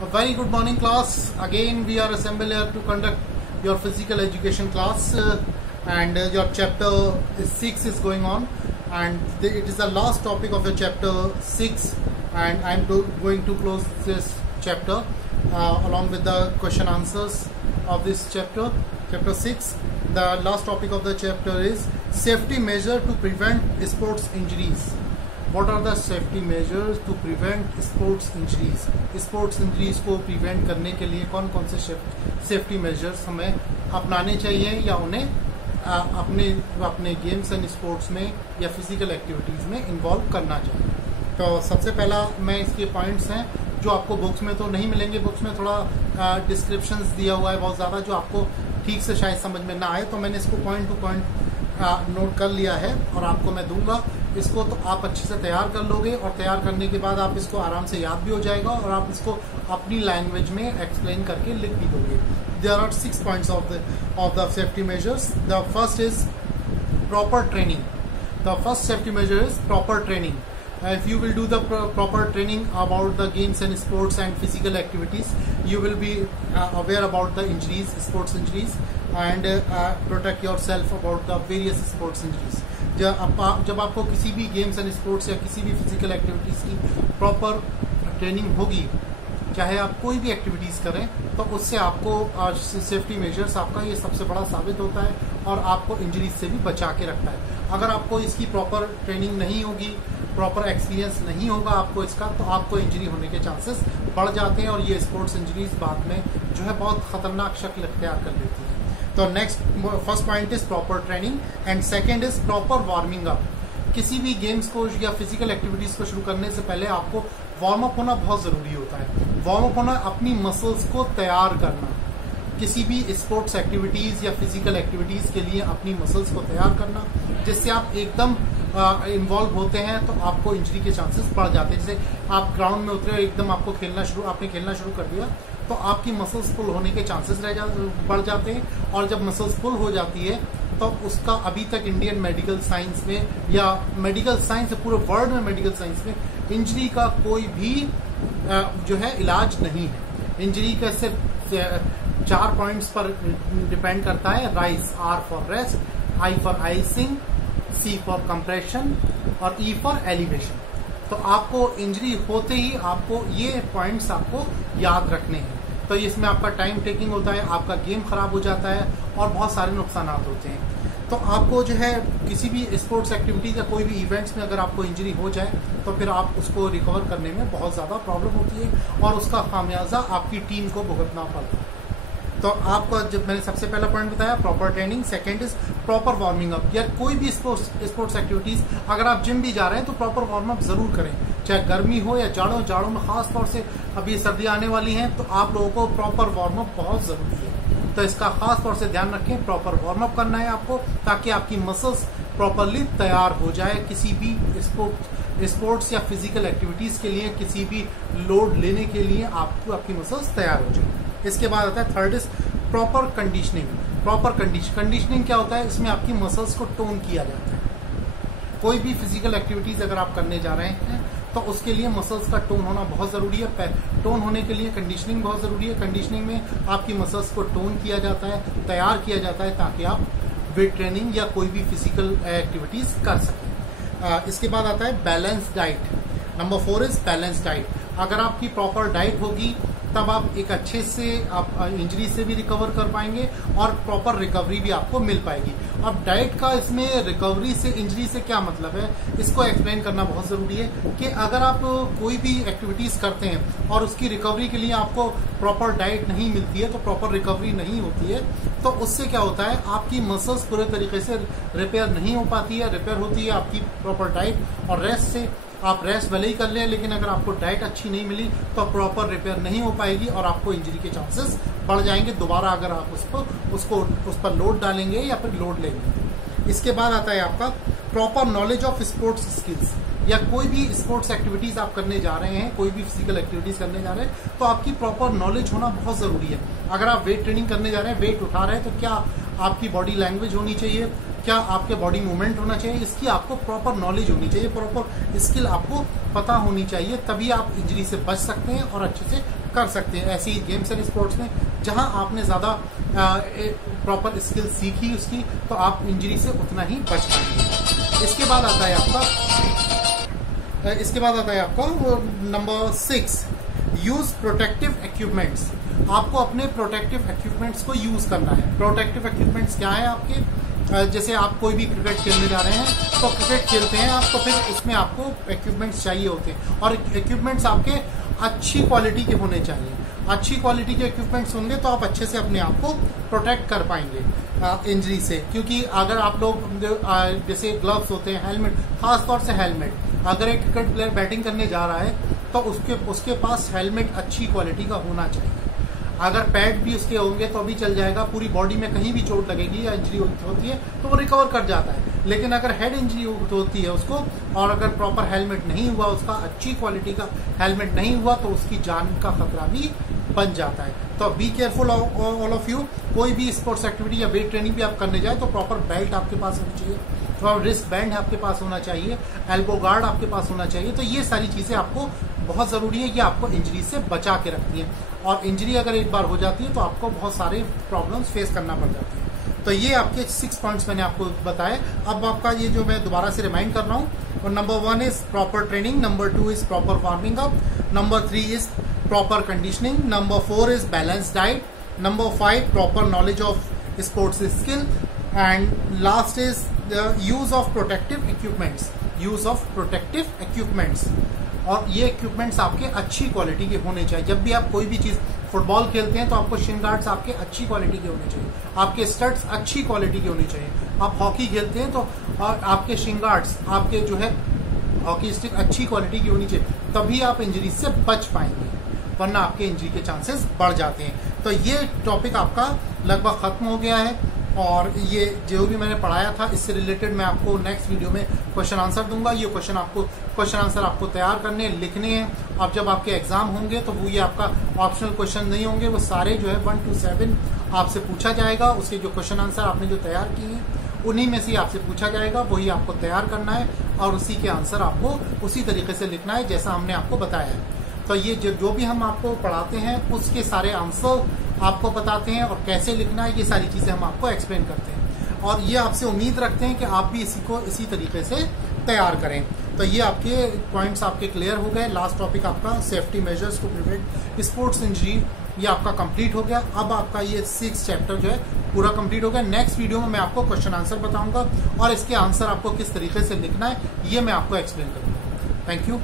A very good morning class. Again we are assembled here to conduct your physical education class and your chapter 6 is going on, and it is the last topic of your chapter 6, and I am going to close this chapter along with the question answers of this chapter 6. The last topic of the chapter is safety measure to prevent sports injuries. What are the safety measures to prevent sports injuries? Sports injuries को prevent करने के लिए कौन कौन से safety measures हमें अपनाने चाहिए या उन्हें अपने गेम्स एंड स्पोर्ट्स में या फिजिकल एक्टिविटीज में इन्वॉल्व करना चाहिए। तो सबसे पहला मैं इसके पॉइंट्स हैं जो आपको बुक्स में तो नहीं मिलेंगे, बुक्स में थोड़ा डिस्क्रिप्शंस दिया हुआ है बहुत ज़्यादा, जो आपको ठीक से शायद समझ में ना आए, तो मैंने इसको पॉइंट टू पॉइंट नोट कर लिया है और आपको मैं दूंगा। इसको तो आप अच्छे से तैयार कर लोगे और तैयार करने के बाद आप इसको आराम से याद भी हो जाएगा और आप इसको अपनी लैंग्वेज में एक्सप्लेन करके लिख भी दोगे। There are 6 points of the safety measures. The first is proper training. The first safety measure is proper training. If you will do the proper training about the games and sports and physical activities, you will be aware about the injuries, sports injuries, and protect yourself about the various sports injuries. जब आपको किसी भी games and sports या किसी भी physical activities की proper training होगी, चाहे आप कोई भी एक्टिविटीज करें, तो उससे आपको सेफ्टी मेजर्स आपका ये सबसे बड़ा साबित होता है और आपको इंजरीज से भी बचा के रखता है। अगर आपको इसकी प्रॉपर ट्रेनिंग नहीं होगी, प्रॉपर एक्सपीरियंस नहीं होगा आपको इसका, तो आपको इंजरी होने के चांसेस बढ़ जाते हैं और ये स्पोर्ट्स इंजरीज बाद में जो है बहुत खतरनाक शक्ल इख्तियार कर लेती है। तो next first point is proper training and second is proper warming up. किसी भी गेम्स को या फिजिकल एक्टिविटीज को शुरू करने से पहले आपको वार्म अप होना बहुत जरूरी होता है। वार्म अप होना अपनी मसल्स को तैयार करना। किसी भी स्पोर्ट्स एक्टिविटीज या फिजिकल एक्टिविटीज के लिए अपनी मसल्स को तैयार करना, जिससे आप एकदम इन्वॉल्व होते हैं तो आपको इंजरी के चांसेस बढ़ जाते हैं। जैसे आप ग्राउंड में उतरे, एकदम आपको आपने खेलना शुरू कर दिया, तो आपकी मसल्स फुल होने के चांसेस बढ़ जाते हैं, और जब मसल्स फुल हो जाती है तो उसका अभी तक इंडियन मेडिकल साइंस में या मेडिकल साइंस पूरे वर्ल्ड में मेडिकल साइंस में इंजरी का कोई भी जो है इलाज नहीं है। इंजरी का सिर्फ 4 पॉइंट्स पर डिपेंड करता है। Rice, R for rest, I for icing, C for compression और ई फॉर एलिवेशन। तो आपको इंजरी होते ही आपको ये पॉइंट्स आपको याद रखने हैं। तो इसमें आपका टाइम टेकिंग होता है, आपका गेम खराब हो जाता है और बहुत सारे नुकसान होते हैं। तो आपको जो है किसी भी स्पोर्ट्स एक्टिविटी या कोई भी इवेंट्स में अगर आपको इंजरी हो जाए तो फिर आप उसको रिकवर करने में बहुत ज़्यादा प्रॉब्लम होती है और उसका खामियाजा आपकी टीम को भुगतना पड़ता है। तो आपको जब मैंने सबसे पहला पॉइंट बताया proper training, second is proper warming up. यार कोई भी स्पोर्ट्स एक्टिविटीज, अगर आप जिम भी जा रहे हैं तो प्रॉपर वार्म अप जरूर करें, चाहे गर्मी हो या जाड़ों में खास तौर से अभी सर्दी आने वाली है, तो आप लोगों को प्रॉपर वार्म अप बहुत जरूरी है। तो इसका खास तौर से ध्यान रखें, प्रॉपर वार्म अप करना है आपको, ताकि आपकी मसल्स प्रॉपरली तैयार हो जाए किसी भी स्पोर्ट्स या फिजिकल एक्टिविटीज के लिए, किसी भी लोड लेने के लिए आपको आपकी मसल्स तैयार हो जाए। इसके बाद आता है third is proper conditioning. Proper conditioning क्या होता है? इसमें आपकी मसल्स को टोन किया जाता है। कोई भी फिजिकल एक्टिविटीज अगर आप करने जा रहे हैं तो उसके लिए मसल्स का टोन होना बहुत जरूरी है। टोन होने के लिए कंडीशनिंग बहुत जरूरी है। कंडीशनिंग में आपकी मसल्स को टोन किया जाता है, तैयार किया जाता है, ताकि आप वेट ट्रेनिंग या कोई भी फिजिकल एक्टिविटीज कर सकें। इसके बाद आता है balance diet. Number 4 is balance diet. अगर आपकी प्रॉपर डाइट होगी तब आप एक अच्छे से आप इंजरी से भी रिकवर कर पाएंगे और प्रॉपर रिकवरी भी आपको मिल पाएगी। अब डाइट का इसमें रिकवरी से इंजरी से क्या मतलब है, इसको एक्सप्लेन करना बहुत जरूरी है कि अगर आप कोई भी एक्टिविटीज करते हैं और उसकी रिकवरी के लिए आपको प्रॉपर डाइट नहीं मिलती है, तो प्रॉपर रिकवरी नहीं होती है, तो उससे क्या होता है, आपकी मसल्स पूरे तरीके से रिपेयर नहीं हो पाती है। रिपेयर होती है आपकी प्रॉपर डाइट और रेस्ट से। आप रेस्ट भले ही कर लें, लेकिन अगर आपको डाइट अच्छी नहीं मिली तो प्रॉपर रिपेयर नहीं हो पाएगी और आपको इंजरी के चांसेस बढ़ जाएंगे दोबारा, अगर आप उस पर लोड डालेंगे या फिर लोड लेंगे। इसके बाद आता है आपका proper knowledge of sports skills. या कोई भी स्पोर्ट्स एक्टिविटीज आप करने जा रहे हैं, कोई भी फिजिकल एक्टिविटीज करने जा रहे हैं, तो आपकी प्रॉपर नॉलेज होना बहुत जरूरी है। अगर आप वेट ट्रेनिंग करने जा रहे हैं, वेट उठा रहे हैं, तो क्या आपकी बॉडी लैंग्वेज होनी चाहिए, क्या आपके बॉडी मूवमेंट होना चाहिए, इसकी आपको प्रॉपर नॉलेज होनी चाहिए, प्रॉपर स्किल आपको पता होनी चाहिए, तभी आप इंजरी से बच सकते हैं और अच्छे से कर सकते हैं ऐसी गेम्स एंड स्पोर्ट्स में जहां आपने ज़्यादा प्रॉपर स्किल सीखी उसकी, तो आप इंजरी से उतना ही बच पाएंगे। इसके बाद आता है आपका नंबर 6, यूज प्रोटेक्टिव इक्विपमेंट्स। आपको अपने प्रोटेक्टिव इक्विपमेंट्स को यूज करना है। प्रोटेक्टिव इक्विपमेंट्स क्या है आपके, जैसे आप कोई भी क्रिकेट खेलने जा रहे हैं, तो क्रिकेट खेलते हैं आप, तो फिर उसमें आपको इक्विपमेंट्स चाहिए होते हैं, और इक्विपमेंट्स आपके अच्छी क्वालिटी के होने चाहिए। अच्छी क्वालिटी के इक्विपमेंट्स होंगे तो आप अच्छे से अपने आप को प्रोटेक्ट कर पाएंगे इंजरी से। क्योंकि अगर आप लोग जैसे ग्लव्स होते हैं, हेलमेट, खासतौर से हेलमेट, अगर एक क्रिकेट प्लेयर बैटिंग करने जा रहा है तो उसके पास हेलमेट अच्छी क्वालिटी का होना चाहिए। अगर पैड भी उसके होंगे तो भी चल जाएगा, पूरी बॉडी में कहीं भी चोट लगेगी या इंजरी होती है तो वो रिकवर कर जाता है। लेकिन अगर हेड इंजरी होती है उसको, और अगर प्रॉपर हेलमेट नहीं हुआ, उसका अच्छी क्वालिटी का हेलमेट नहीं हुआ, तो उसकी जान का खतरा भी बन जाता है। तो be careful all of you. कोई भी स्पोर्ट्स एक्टिविटी या वेट ट्रेनिंग भी आप करने जाए तो प्रॉपर बेल्ट आपके पास होनी चाहिए, और रिस्ट बैंड आपके पास होना चाहिए, एल्बो गार्ड आपके पास होना चाहिए। तो ये सारी चीजें आपको बहुत जरूरी है, ये आपको इंजरी से बचा के रखती है। और इंजरी अगर एक बार हो जाती है तो आपको बहुत सारे प्रॉब्लम्स फेस करना पड़ जाते हैं। तो ये आपके 6 पॉइंट्स मैंने आपको बताए। अब आपका ये जो मैं दोबारा से रिमाइंड कर रहा हूँ, और number 1 is proper training, number 2 is proper warming up, number 3 is proper conditioning, number 4 is balance diet, number 5 proper knowledge of sports skill, and last is the use of protective equipments. और ये equipments आपके अच्छी quality के होने चाहिए। जब भी आप कोई भी चीज, फुटबॉल खेलते हैं तो आपको शिन गार्ड्स आपके अच्छी क्वालिटी के होने चाहिए, आपके स्टड्स अच्छी क्वालिटी के होने चाहिए। आप हॉकी खेलते हैं तो आपके शिन गार्ड्स, आपके जो है हॉकी स्टिक अच्छी क्वालिटी की होनी चाहिए, तभी आप इंजरी से बच पाएंगे, वरना आपके इंजरी के चांसेस बढ़ जाते हैं। तो ये टॉपिक आपका लगभग खत्म हो गया है, और ये जो भी मैंने पढ़ाया था इससे रिलेटेड मैं आपको नेक्स्ट वीडियो में क्वेश्चन आंसर दूंगा। ये क्वेश्चन आंसर आपको तैयार करने लिखने हैं। अब जब आपके एग्जाम होंगे तो वो ये आपका ऑप्शनल क्वेश्चन नहीं होंगे, वो सारे जो है 1 to 7 आपसे पूछा जाएगा। उसके जो क्वेश्चन आंसर आपने जो तैयार किए हैं उन्हीं में से आपसे पूछा जाएगा, वही आपको तैयार करना है, और उसी के आंसर आपको उसी तरीके से लिखना है जैसा हमने आपको बताया है। तो ये जो भी हम आपको पढ़ाते हैं उसके सारे आंसर आपको बताते हैं, और कैसे लिखना है ये सारी चीजें हम आपको एक्सप्लेन करते हैं, और ये आपसे उम्मीद रखते हैं कि आप भी इसी तरीके से तैयार करें। तो ये आपके पॉइंट्स आपके क्लियर हो गए। लास्ट टॉपिक आपका safety measures to prevent sports injury, ये आपका कंप्लीट हो गया। अब आपका ये 6 चैप्टर जो है पूरा कंप्लीट हो गया। नेक्स्ट वीडियो में मैं आपको क्वेश्चन आंसर बताऊंगा, और इसके आंसर आपको किस तरीके से लिखना है ये मैं आपको एक्सप्लेन करूंगा। Thank you.